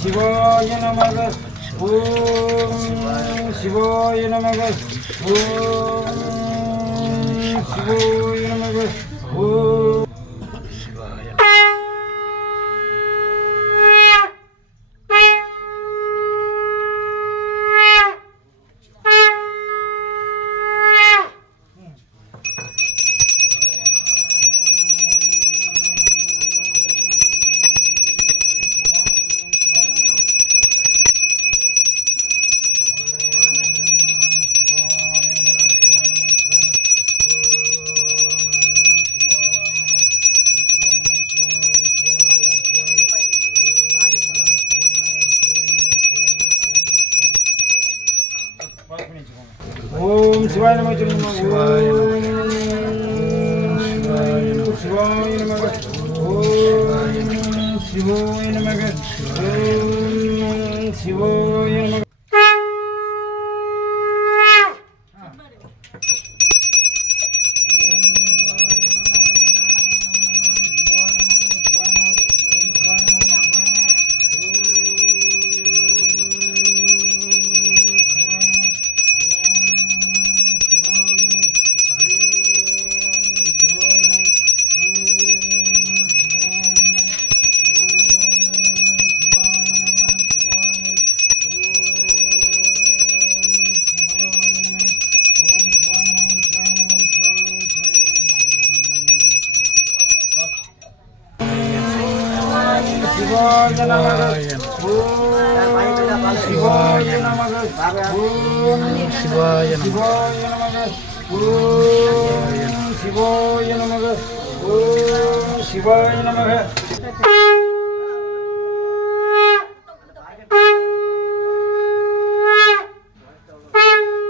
சிவாய நமக ஓம் சிவாய நமக ஓம் சிவாய நமக ஓம் ஓம் சிவாய நமக சிவாய நமக ஓம் சிவாய நமக ஓம் சிவாய நமக சிவாய நமக ஓம் சிவாய நமக ஓம் சிவாய நமக ஓம் சிவாய நமக ஓம் சிவாய நமக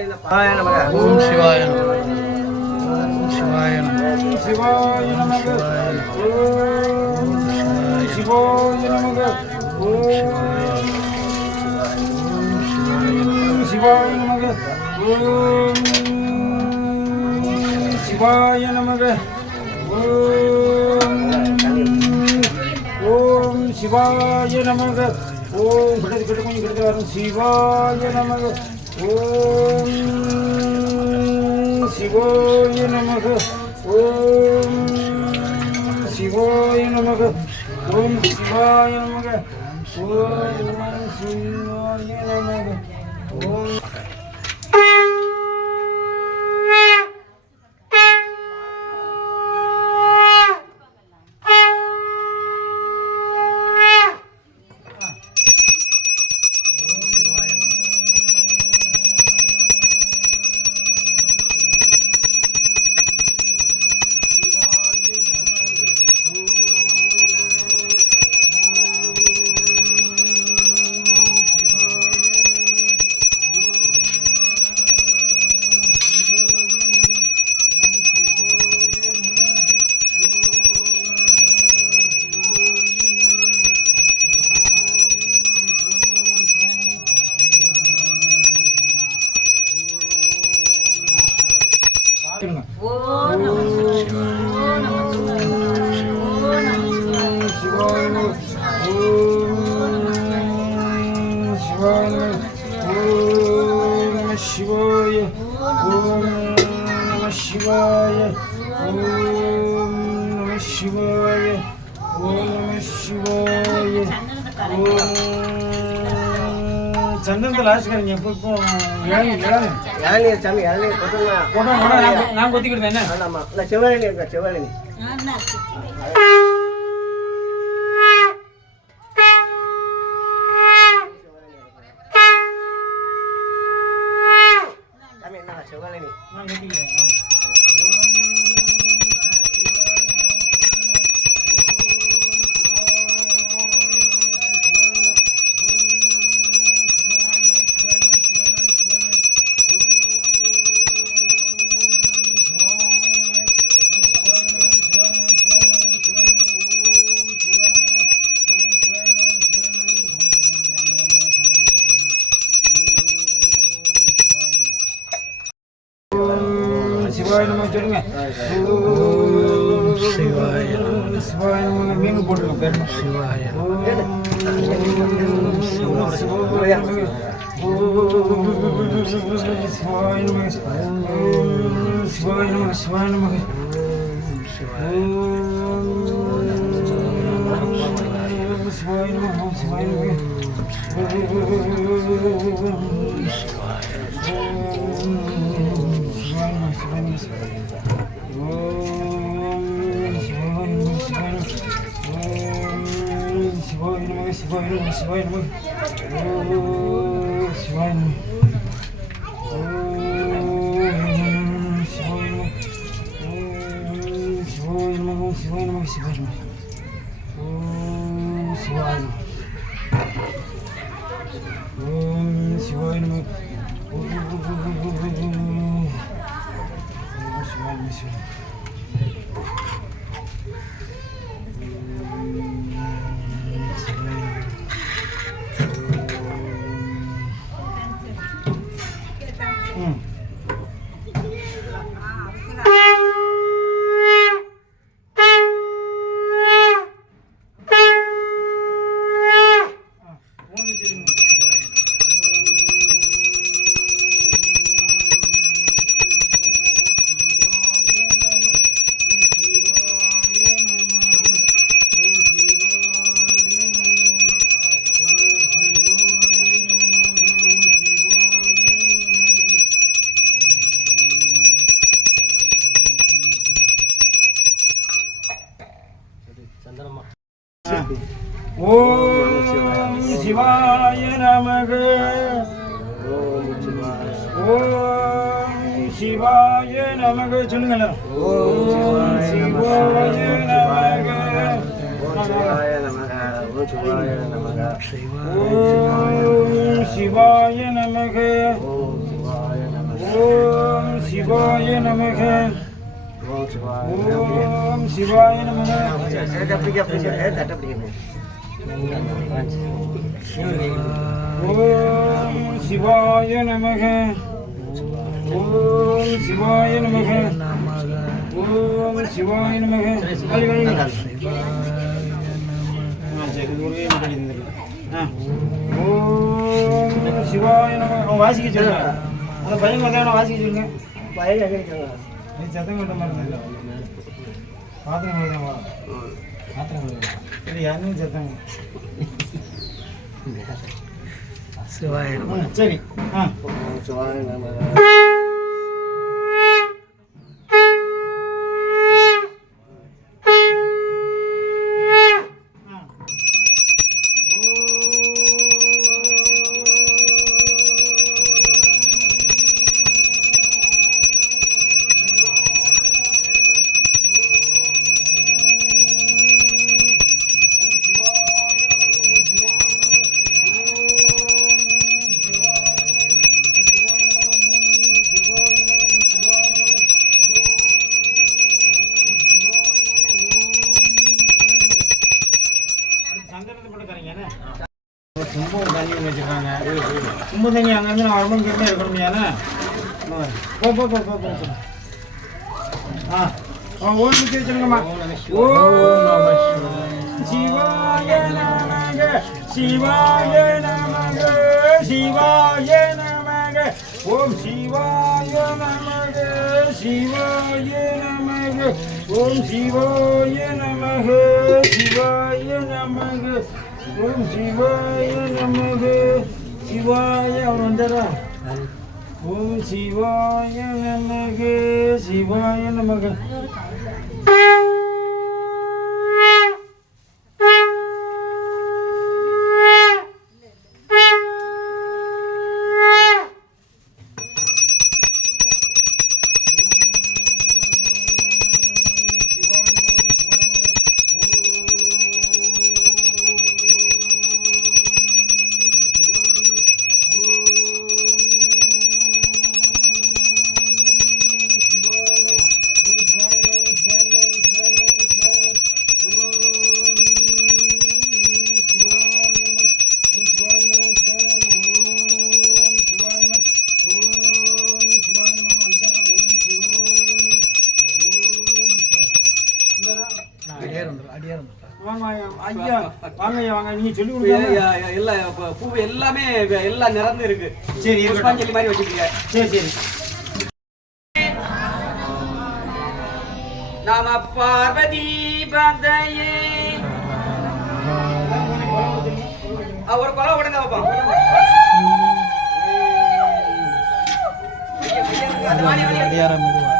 ஓம் சிவாய நமக ஓம் சிவாய நமக சிவாய நமக ஓம் சிவாய நமக ஓம் சிவாய நமக ஓம் சிவாய நமக ஓம் சிவாய நமக ஓம் கிட்ட கொஞ்சம் கிட்ட வரும் சிவாய நமக ஓம் சிவாய நமக ஓம் சிவாய நமக ஓம் சிவாய நமக ஓம் சிவாய நமக ஓம் சிவாய ஓம் நம சிவாய ஓம் நம சிவாய ஓம் நம சிவாய ஓம் சந்தனத்தை லாஸ்ட் கறிங்க இப்போ இளநீர் சாமி இளநீர் போட்டோம் நான் கொத்திக்கிட்டேன் என்ன ஆமாம் இல்லை செவ்வழனி இருக்கா செவ்வழனி நான் கட்டிக்கிறேன். சிவாய நம சொல்லுங்க. சிவாய சிவாய நம மீன் போட்டுருங்க பேர். சிவாய சிவாய நம. சிவாய நம. சிவாய நம. சிவாய நம. சிவாய நம. சிவாய நம. சிவாய நம. சிவாய நம. ஓம் சிவாய நமக. ஓம் சிவாய நமக சொல்லுங்கள. ஓம் சிவாய நமக. ஓம் சிவாய நமக. ஓம் சிவாய நமக. ஓம் சிவாய நமக. ஓம் சிவாய நமக. ஓம் சிவாய நமக. ஓம் சிவாய நமக. ஓம் சிவாய நமக. ஓம் சிவாய நமக. வாசிக்க சொல்லுங்க. அந்த பையன் வந்தாலும் வாசிக்க சொல்லுங்க. சத்தம் கொண்ட மாதிரி பாத்திரம் தான் வரும். பாத்திரம் இது யாருன்னு சத்தம். சிவாய சரி. சிவாய சும்மா தண்ணி ஒன்று வச்சுருக்காங்க. சும்மா தண்ணி அங்கேருந்து நான் வரும்போது கிட்டே இருக்கணுமையாண்ணே. போ போ போ போ போ. ஓம் நிற்க வச்சுருங்கம்மா. ஓம் சிவாய நமக. சிவாய நமக. சிவாய நமக. ஓம் சிவாய நமக. சிவாய நமக. ஓம் சிவாய நமக. சிவாய நமக. ஓம் சிவாய நமக. சிவாய அவர் வந்தாரா? ஓம் சிவாய நமக. சிவாய நமக. ஐயா வாங்க ஐயா வாங்க, நீங்க சொல்லி கொடுங்க. எல்லாம் பூ எல்லாமே எல்லாம் நிறந்து இருக்கு. சரி புஷ்பாஞ்சலி மாதிரி வச்சுக்கீங்க. சரி சரி. நம பார்வதி பதையே. ஒரு கொலை உடனே வைப்பான். அடியாரம் மெதுவா.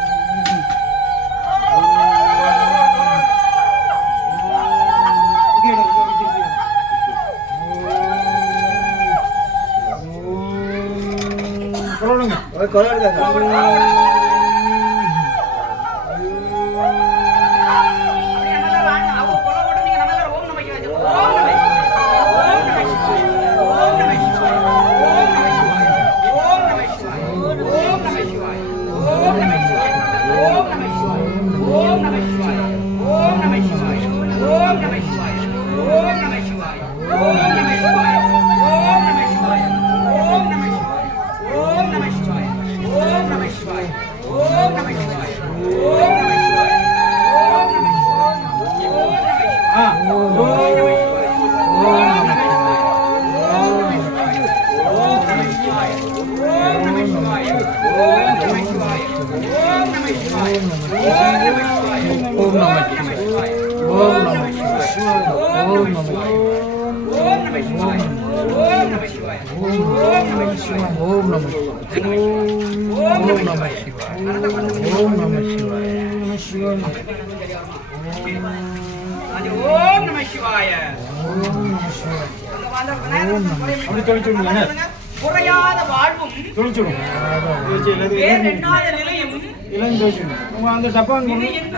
குறையாத வாழ்வும்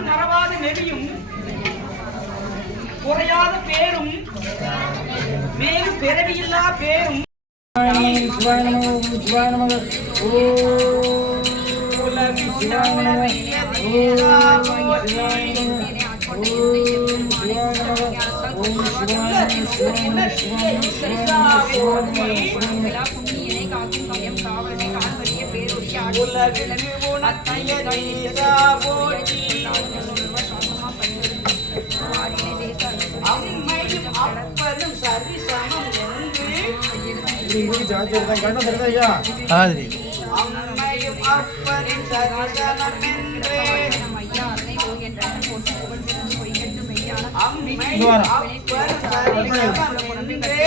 மறவாத நெறியும் குறையாத பேரும் மேலும் பிறவியில்லா பேரும் அம்மையும் அப்பனும் சரிசமம் என்று ஆதிரி அம்மையும் அப்பனும் சரிசமம் என்று அம்மையும் அப்பனும் சரிசமம் என்று